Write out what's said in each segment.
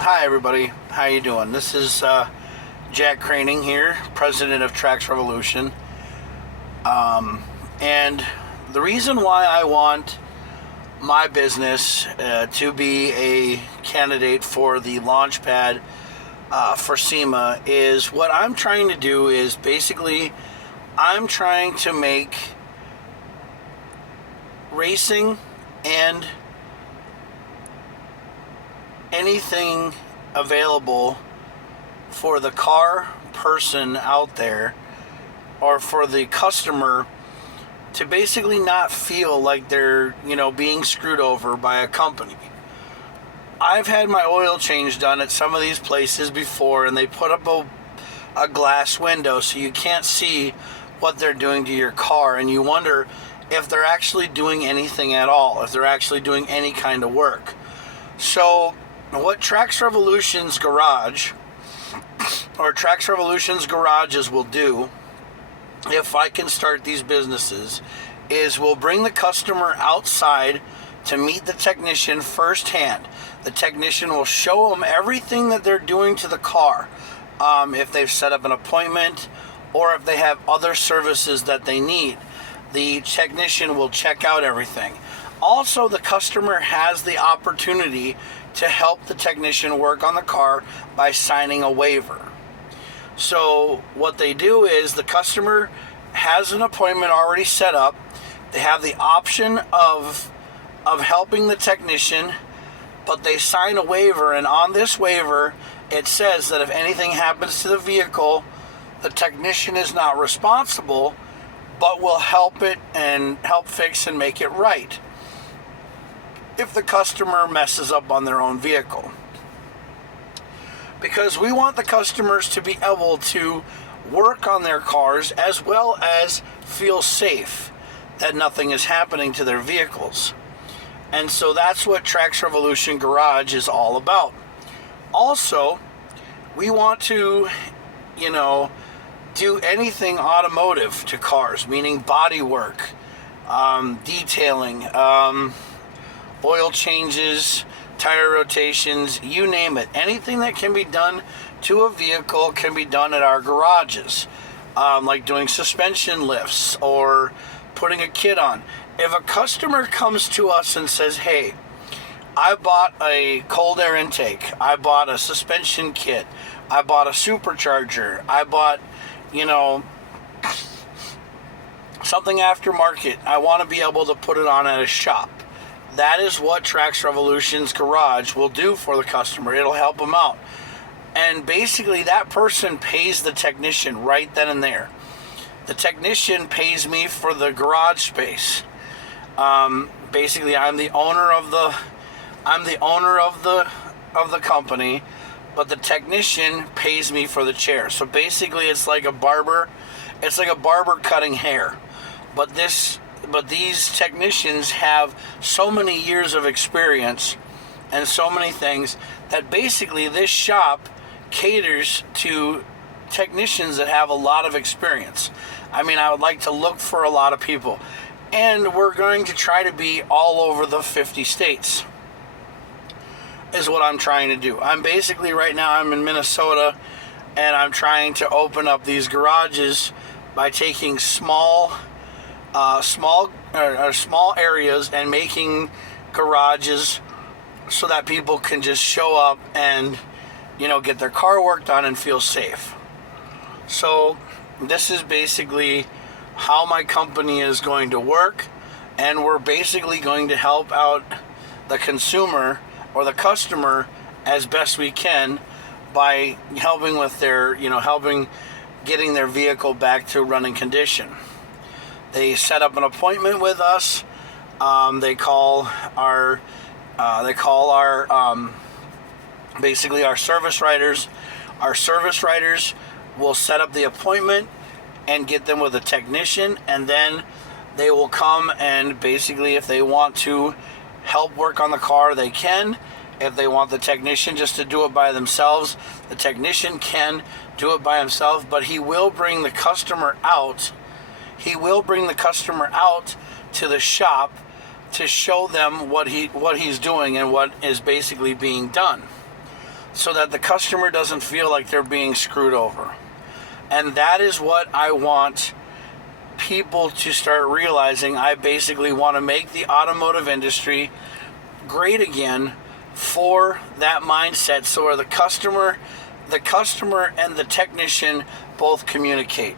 Hi everybody, how you doing? This is Jack Craning here, president of Trax Revolution. And the reason why I want my business to be a candidate for the LaunchPad for SEMA is what I'm trying to do is basically I'm trying to make racing and anything available for the car person out there or for the customer to basically not feel like they're, being screwed over by a company. I've had my oil change done at some of these places before, and they put up a glass window so you can't see what they're doing to your car, and you wonder if they're actually doing anything at all, if they're actually doing any kind of work. So what Trax Revolution's garages will do, if I can start these businesses, is we'll bring the customer outside to meet the technician firsthand. The technician will show them everything that they're doing to the car, if they've set up an appointment or if they have other services that they need. The technician will check out everything. Also, the customer has the opportunity to help the technician work on the car by signing a waiver. So what they do is the customer has an appointment already set up. They have the option of helping the technician, but they sign a waiver, and on this waiver it says that if anything happens to the vehicle, the technician is not responsible, but will help it and help fix and make it right if the customer messes up on their own vehicle. Because we want the customers to be able to work on their cars as well as feel safe that nothing is happening to their vehicles. And so that's what Trax Revolution Garage is all about. Also, we want to, do anything automotive to cars, meaning body work, detailing, oil changes, tire rotations, you name it. Anything that can be done to a vehicle can be done at our garages, like doing suspension lifts or putting a kit on. If a customer comes to us and says, hey, I bought a cold air intake, I bought a suspension kit, I bought a supercharger, I bought, something aftermarket, I want to be able to put it on at a shop. That is what Trax Revolution's garage will do for the customer. It'll help them out. And basically that person pays the technician right then and there. The technician pays me for the garage space. Basically I'm the owner of the company, but the technician pays me for the chair. So basically it's like a barber cutting hair. But these technicians have so many years of experience and so many things that basically this shop caters to technicians that have a lot of experience. I would like to look for a lot of people. And we're going to try to be all over the 50 states is what I'm trying to do. I'm basically right now I'm in Minnesota, and I'm trying to open up these garages by taking small areas and making garages so that people can just show up and get their car worked on and feel safe. So this is basically how my company is going to work, and we're basically going to help out the consumer or the customer as best we can by helping with their getting their vehicle back to running condition. They set up an appointment with us. They call our basically our service writers. Our service writers will set up the appointment and get them with a technician, and then they will come and basically if they want to help work on the car, they can. If they want the technician just to do it by themselves, the technician can do it by himself, but he will bring the customer out. He will bring the customer out to the shop to show them what he's doing and what is basically being done. so that the customer doesn't feel like they're being screwed over. And that is what I want people to start realizing. I basically want to make the automotive industry great again for that mindset, so where the customer and the technician both communicate.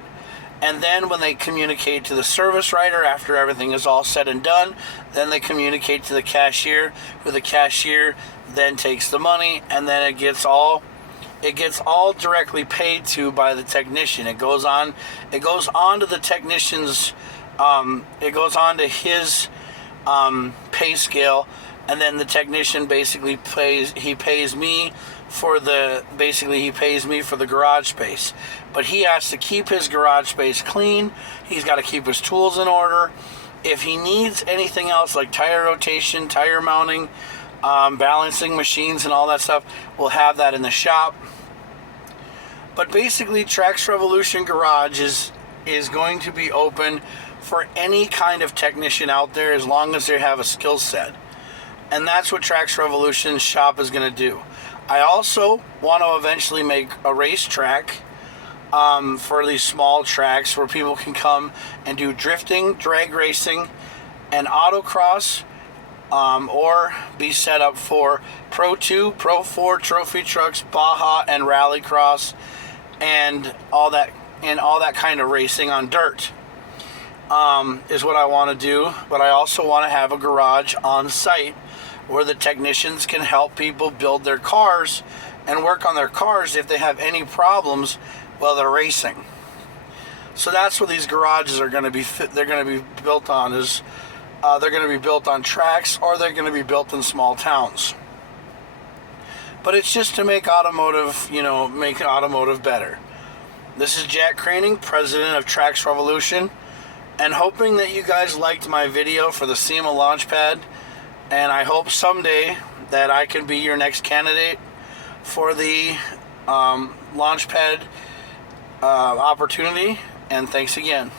And then when they communicate to the service writer after everything is all said and done, then they communicate to the cashier, who the cashier then takes the money, and then it gets all directly paid to by the technician. It goes on to the technician's it goes on to his pay scale, and then the technician basically pays me for the garage space. But he has to keep his garage space clean. He's got to keep his tools in order. If he needs anything else like tire rotation, tire mounting, balancing machines and all that stuff, we'll have that in the shop. But basically, Trax Revolution Garage is going to be open for any kind of technician out there, as long as they have a skill set. And that's what Trax Revolution shop is going to do. I also want to eventually make a racetrack for these small tracks where people can come and do drifting, drag racing, and autocross, or be set up for Pro 2, Pro 4, trophy trucks, Baja, and rallycross, and all that kind of racing on dirt. Is what I want to do. But I also want to have a garage on site where the technicians can help people build their cars and work on their cars if they have any problems while they're racing. So that's what these garages are going to be. They're going to be built on they're going to be built on tracks, or they're going to be built in small towns. But it's just to make automotive, make automotive better. This is Jack Craning, president of Trax Revolution, and hoping that you guys liked my video for the SEMA LaunchPad. And I hope someday that I can be your next candidate for the LaunchPad opportunity. And thanks again.